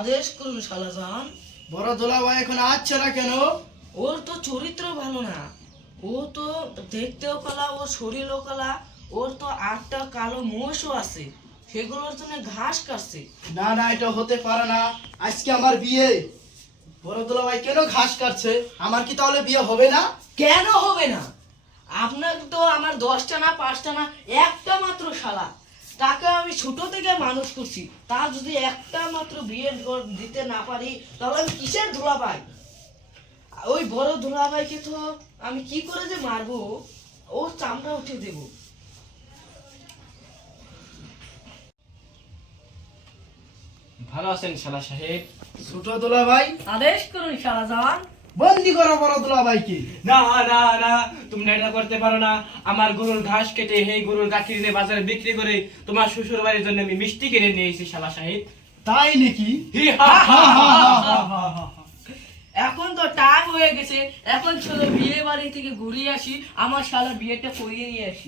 আদেশ করুন শালাজান। বড় দুলাভাই এখন আসছে না কেন? ওর তো চরিত্র ভালো না, ও তো দেখতেও কালা, ওর শরীরও কালা, ওর তো 8টা কালো মোষও আছে, সেগুলোর জন্য ঘাস কাটছে। না না, এটা হতে পারে না, আজকে আমার বিয়ে। বড় দুলাভাই কেন ঘাস কাটছে? আমার কি তাহলে বিয়ে হবে না? কেন হবে না? আপনার তো আমার 10টা না 5টা না, একটা মাত্র শালা, তাকে আমি ছোট থেকে মানুষ করছি, তা যদি একটা মাত্র বিয়ে দিতে না পারি তাহলে আমি কিসের ধুলাভাই? ওই বড় ধুলাভাইকে তো আমি কি করে যে মারবো, ওর চামড়া উঠে দেবো। ভালো আছেন শালা সাহেব? ছোট দুলাভাই, আদেশ করুন শালাজান। বন্দি করো বড় দুলাভাইকে। না না না, তোমরা এটা করতে পারো না। আমার গরুর ঘাস কেটে সেই গরুর গাখীর নিয়ে বাজারে বিক্রি করে তোমার শ্বশুর বাড়ির জন্য আমি মিষ্টি কিনে নিয়ে এসেছি শালা সাহেব। তাই নাকি? হি হা হা হা হা হা। এখন তো টাইম হয়ে গেছে, এখন চলো বিয়ে বাড়ি থেকে ঘুরিয়ে আসি, আমার শালা বিয়েটা করিয়ে নিয়ে আসি।